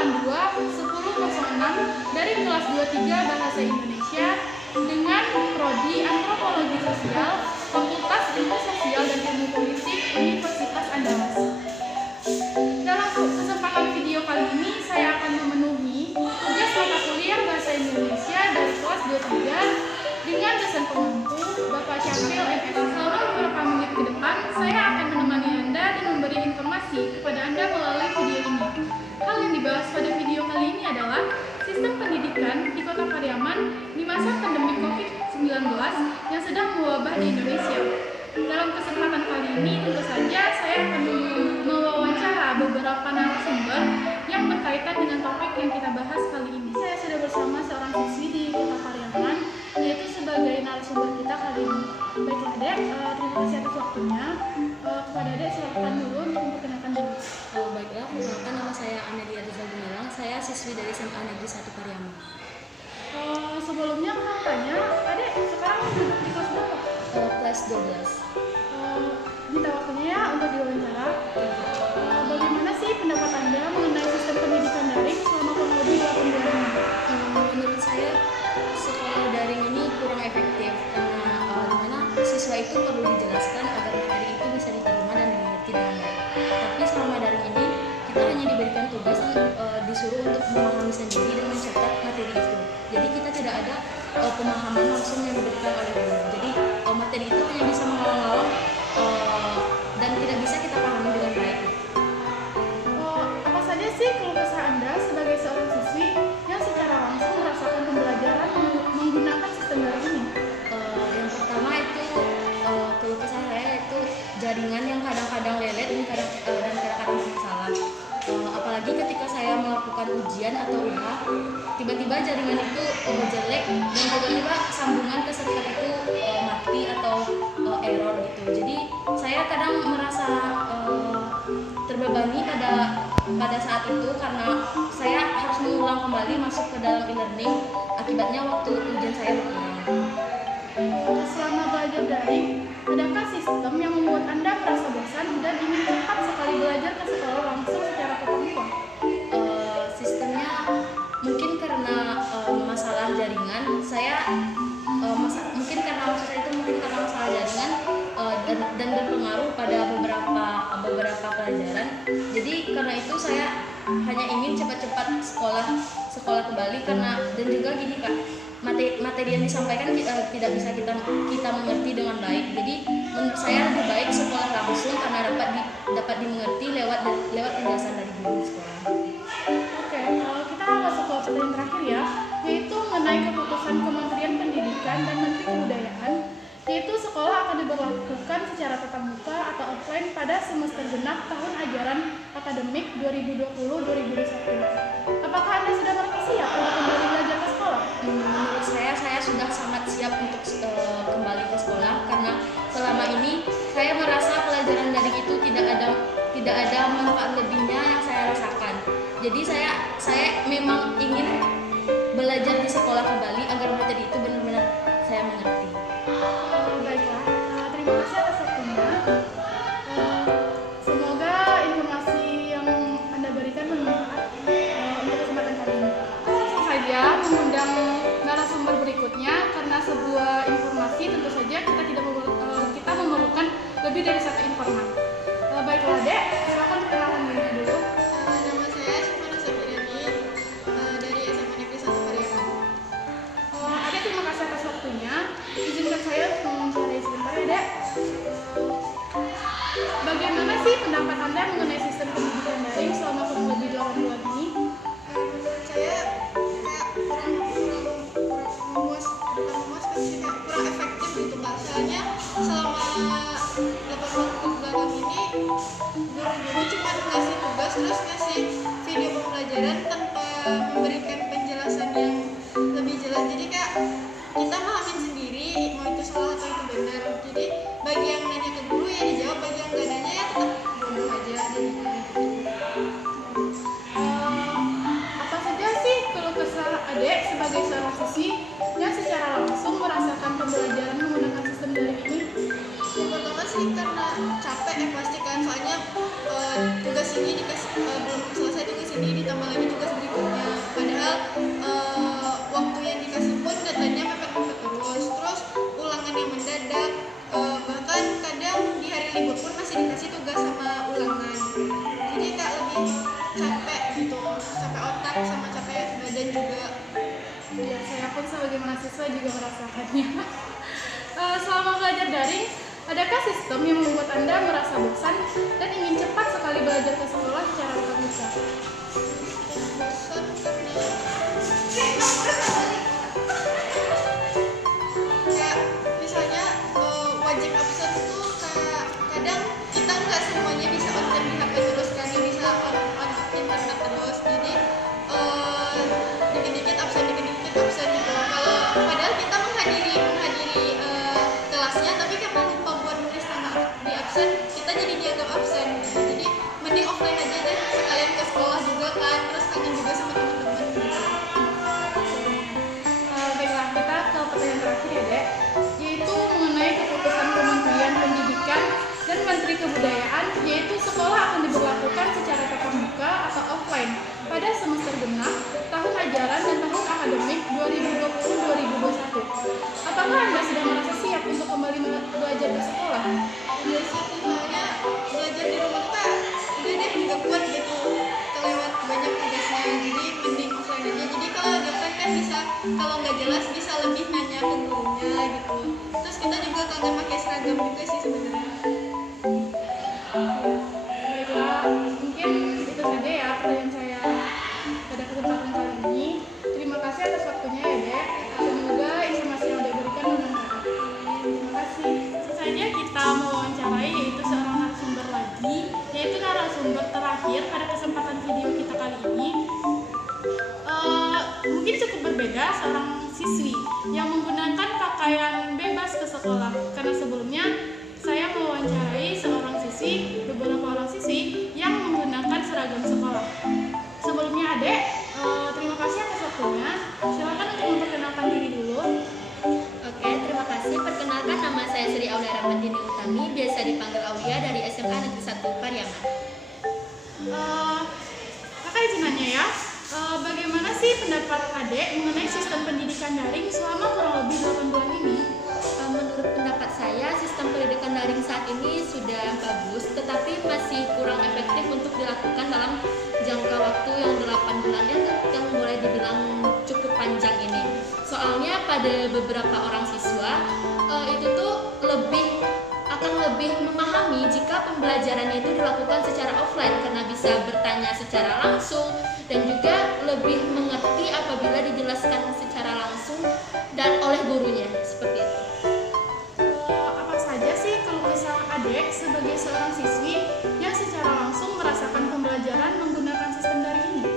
10.06 dari kelas 23 Bahasa Indonesia dengan Prodi Antropologi Sosial, Fakultas Ilmu Sosial dan Ilmu Politik, Universitas Andalas. Dalam kesempatan video kali ini, saya akan memenuhi tugas mata kuliah Bahasa Indonesia dari kelas 23 dengan dosen pembantu Bapak Syafil MS. Selama beberapa menit ke depan, saya akan menemani Anda dan memberi informasi kepada Anda melalui video ini. Hal yang dibahas pada video kali ini adalah sistem pendidikan di Kota Pariaman di masa pandemi COVID-19 yang sedang mewabah di Indonesia. Dalam kesempatan kali ini, tentu saja saya akan mewawancara beberapa narasumber yang berkaitan dengan topik yang kita bahas kali ini. Saya sudah bersama seorang siswi di Kota Pariaman, yaitu sebagai narasumber kita kali ini. Baiklah, Dek, terima kasih atas waktunya. Kepada Dek, silakan dulu untuk memperkenalkan diri. Baiklah, perkenalkan, nama saya Amelia Rizal Gumilang. Saya siswi dari SMA Negeri 1 Pariaman. Sebelumnya aku tanya, Adek sekarang duduk di kelas berapa? Kelas 12. Minta waktunya ya untuk diwawancara. Bagaimana sih pendapat Anda mengenai sistem pendidikan daring selama kurang lebih 8 bulan ini? Menurut saya, sekolah daring ini kurang efektif karena dimana siswa itu perlu dijelaskan agar materi itu bisa diterima dan dimengerti dengan baik. Tapi selama daring ini, kita hanya diberikan tugas dan disuruh untuk memahami sendiri dan mencatat materi itu. Jadi kita tidak ada pemahaman langsung yang diberikan oleh guru. Jadi materi itu hanya bisa mengawang-awang dan tidak bisa kita pahami dengan baik. Apa saja sih keluh kesah Anda sebagai seorang siswi yang secara langsung merasakan pembelajaran menggunakan sistem daring ini? Yang pertama itu keluh kesah saya itu jaringan yang kadang-kadang lelet dan kadang-kadang bermasalah. Apalagi ketika saya melakukan ujian atau UH, tiba-tiba jaringan itu jelek dan tiba-tiba sambungan ke server itu mati atau error gitu. Jadi saya kadang merasa terbebani pada saat itu karena saya harus mengulang kembali masuk ke dalam e-learning, akibatnya waktu ujian saya berkurang. Selama belajar daring, adakah sistem yang membuat Anda merasa bosan dan ingin cepat sekali belajar ke sekolah langsung secara tatap muka? Sistemnya mungkin karena masalah jaringan, mungkin karena masalah jaringan dan berpengaruh pada beberapa pelajaran. Jadi karena itu saya hanya ingin cepat-cepat sekolah kembali dan juga gini Kak, materi yang disampaikan tidak bisa kita mengerti dengan baik. Jadi menurut saya lebih baik sekolah langsung karena dapat dimengerti lewat penjelasan dari guru sekolah. Oke, kita masuk ke pertanyaan terakhir ya, yaitu mengenai keputusan Kementerian Pendidikan dan Menteri Kebudayaan, yaitu sekolah akan diberlakukan secara tatap muka atau offline pada semester genap tahun ajaran akademik 2020-2021. Apakah Anda sudah merasa siap untuk kembali belajar ke sekolah? Menurut saya sudah sangat siap untuk kembali ke sekolah karena selama ini saya merasa pelajaran daring itu tidak ada manfaat lebihnya yang saya rasakan. Jadi saya memang ingin belajar di sekolah kembali agar materi itu benar-benar saya mengerti. Baiklah, terima kasih atas waktunya. Semoga informasi yang Anda berikan bermanfaat untuk kesempatan kali ini. Langsung saja mengundang narasumber berikutnya karena sebuah informasi tentu saja kita memerlukan lebih dari satu informan. Baiklah, Dek, silakan perkenalkan dirinya dulu. Nama saya Sifana Safirani dari SMA Negeri 1 Pariaman. Adek, terima kasih atas waktunya. Izinkan saya untuk mewawancarai sebentar ya, Dek. Bagaimana sih pendapat Anda mengenai sistem pendidikan daring selama kurang lebih 8 bulan ini? Menurut saya kurang kurang efektif gitu Kak. Soalnya selama 8 bulan ke belakang ini guru-guru cuma ngasih tugas terus ngasih video pembelajaran tanpa memberikan penjelasan yang lebih jelas. Jadi Kak, kita pahamin sendiri mau itu salah atau itu benar. Jadi bagi yang nanya ke guru ya dijawab, bagi yang gak nanya ya tetap bodoh aja. Apa saja sih keluh kesah Adek sebagai seorang siswi yang secara langsung merasakan pembelajaran menggunakan sistem daring ini? Yang pertama sih karena capek ya pasti kan, soalnya tugas ini belum selesai tugas ini ditambah lagi tugas berikutnya. Padahal waktu yang dikasih pun deadline-nya mepet-mepet terus ulangan yang mendadak, bahkan kadang di hari libur pun masih dikasih tugas sama ulangan. Jadi kayak lebih capek gitu, capek otak sama capek badan juga. Ya, saya pun sebagai mahasiswa juga merasakannya. Selama belajar daring, adakah sistem yang membuat Anda merasa bosan dan ingin cepat sekali belajar ke sekolah secara tatap muka? Bosan karena kayak misalnya wajib absen tuh kayak kadang kita nggak semuanya bisa on time di HP terus kan, yang bisa on internet terus, jadi dikit-dikit absen gitu. Kalau padahal kita menghadiri kelasnya, tapi karena lupa buat nulis nama di absen, kita jadi dianggap absen. Jadi mending offline aja deh, sekalian ke sekolah juga kan, terus kangen juga sama teman-teman. Baiklah, kita ke pertanyaan terakhir ya, Dek, yaitu mengenai keputusan Kementerian Pendidikan dan Menteri Kebudayaan, yaitu sekolah akan diberlakukan secara tatap muka atau offline pada semester genap tahun ajaran dan tahun akademik 2020-2021. Apakah Anda sudah merasa siap untuk kembali belajar ke sekolah? Iya sih, soalnya belajar di rumah tuh kayak udah deh nggak kuat gitu, kelewat banyak tugasnya, jadi mending offline aja. Jadi kalau ada offline kan bisa, kalau nggak jelas bisa lebih nanya ke gurunya gitu. Terus kita juga kangen pakai seragam juga sih sebenarnya. Baiklah, mungkin itu saja ya pertanyaan saya pada kesempatan kali ini. Terima kasih atas waktunya ya, Dek. Semoga informasi yang Dek berikan bermanfaat. Terima kasih. Selanjutnya kita mewawancarai yaitu seorang narasumber lagi, yaitu narasumber terakhir pada kesempatan video kita kali ini. Mungkin cukup berbeda, seorang siswi yang menggunakan pakaian bebas ke sekolah, karena sebelumnya saya mewawancarai beberapa orang siswi yang menggunakan seragam sekolah. Sebelumnya Adek, terima kasih atas waktunya. Silakan untuk memperkenalkan diri dulu. Oke, terima kasih. Perkenalkan, nama saya Sri Aulia Rahmatini Utami, biasa dipanggil Aulia, dari SMA Negeri 1 Pariaman. Kakak izin nanya ya, bagaimana sih pendapat Adek mengenai sistem pendidikan daring selama kurang lebih 8 bulan ini? Menurut pendapat saya, sistem pendidikan daring saat ini sudah bagus, tetapi masih kurang efektif untuk dilakukan dalam jangka waktu yang 8 bulan yang boleh dibilang cukup panjang ini. Soalnya pada beberapa orang siswa itu tuh akan lebih memahami jika pembelajarannya itu dilakukan secara offline, karena bisa bertanya secara langsung dan juga lebih mengerti apabila dijelaskan secara langsung dan oleh gurunya, seperti itu. Apa saja sih keluh kesah Adek sebagai seorang siswi yang secara langsung merasakan pembelajaran menggunakan sistem daring ini?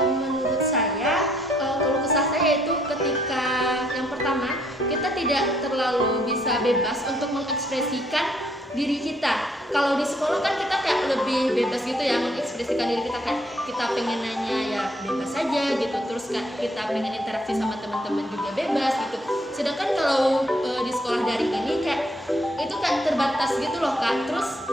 Menurut saya, keluh kesah saya itu ketika yang pertama, kita tidak terlalu bisa bebas untuk mengekspresikan diri kita. Kalau di sekolah kan kita kayak lebih bebas gitu ya, mengekspresikan diri kita, kayak kita pengen nanya ya bebas saja gitu, terus kita pengen interaksi sama teman-teman juga bebas gitu. Sedangkan kalau di sekolah daring ini itu kayak terbatas gitu loh Kak. Terus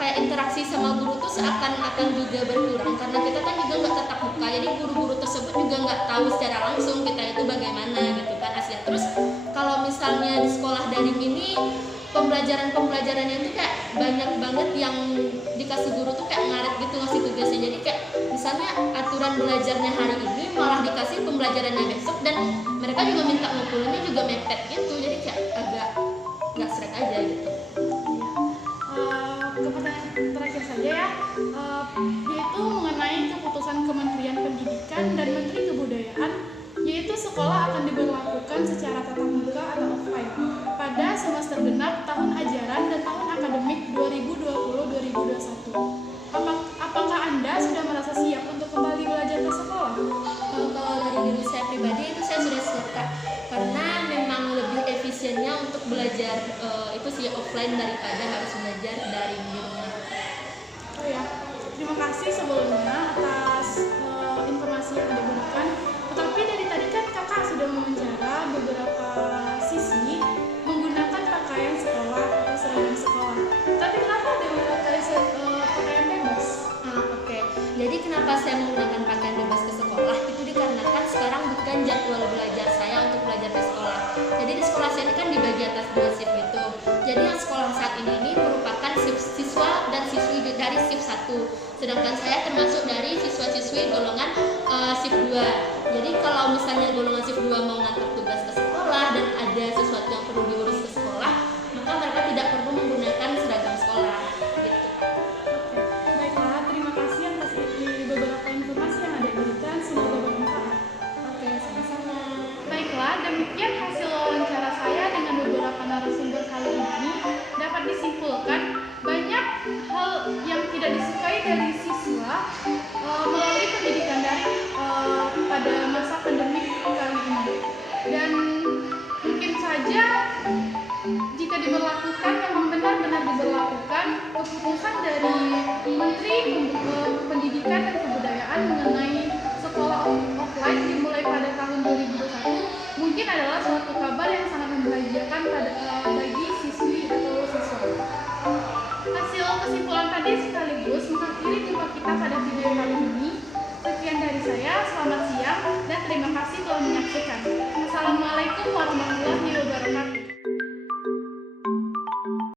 kayak interaksi sama guru tuh seakan-akan juga berkurang, karena kita kan juga nggak tatap muka, jadi guru-guru tersebut juga nggak tahu secara langsung kita itu bagaimana gitu kan aslinya. Terus kalau misalnya di sekolah daring ini pembelajarannya itu kayak banyak banget yang dikasih guru tuh kayak ngaret gitu ngasih tugasnya. Jadi kayak misalnya aturan belajarnya hari ini malah dikasih pembelajarannya besok, dan mereka juga minta ngumpulinnya juga mepet gitu. Jadi kayak agak nggak srek aja gitu. Ke pertanyaan terakhir saja ya, yaitu mengenai keputusan Kementerian Pendidikan dan Menteri Kebudayaan, yaitu sekolah akan diberlakukan secara tatap muka atau offline pada semester genap tahun ajaran dan tahun akademik 2020-2021. Apakah Anda sudah merasa siap untuk kembali belajar ke sekolah? Kalau dari diri saya pribadi itu saya sudah siap Kak, karena memang lebih efisiennya untuk belajar itu sih offline daripada harus belajar dari di rumah. Oh ya, terima kasih sebelumnya atas informasi yang Anda berikan. Tetapi dari tadi kan kakak sudah mewawancara beberapa siswi menggunakan pakaian Jadi yang sekolah saat ini merupakan siswa dan siswi dari shift 1. Sedangkan saya termasuk dari siswa-siswi golongan shift 2. Jadi kalau misalnya golongan shift 2 mau ngantar tugas ke sekolah dan ada sesuatu yang perlu diurus ke sekolah, maka mereka tidak perlu menggunakan seragam sekolah gitu. Baiklah, terima kasih atas beberapa informasi yang Anda berikan. Semoga bermanfaat. Oke, sama-sama. Baiklah, demikian hasil wawancara saya dengan beberapa narasumber kali ini. Dapat disimpulkan banyak hal yang tidak disukai dari siswa melalui pendidikan daring pada masa pandemi kali ini. Dan mungkin saja jika diberlakukan, memang benar-benar diberlakukan keputusan dari Menteri Pendidikan dan Kebudayaan mengenai sekolah offline dimulai pada tahun 2021, mungkin adalah suatu kabar yang sangat membahagiakan bagi siswi atau siswa. Hasil kesimpulan tadi sekaligus mengakhiri jumpa kita pada video kali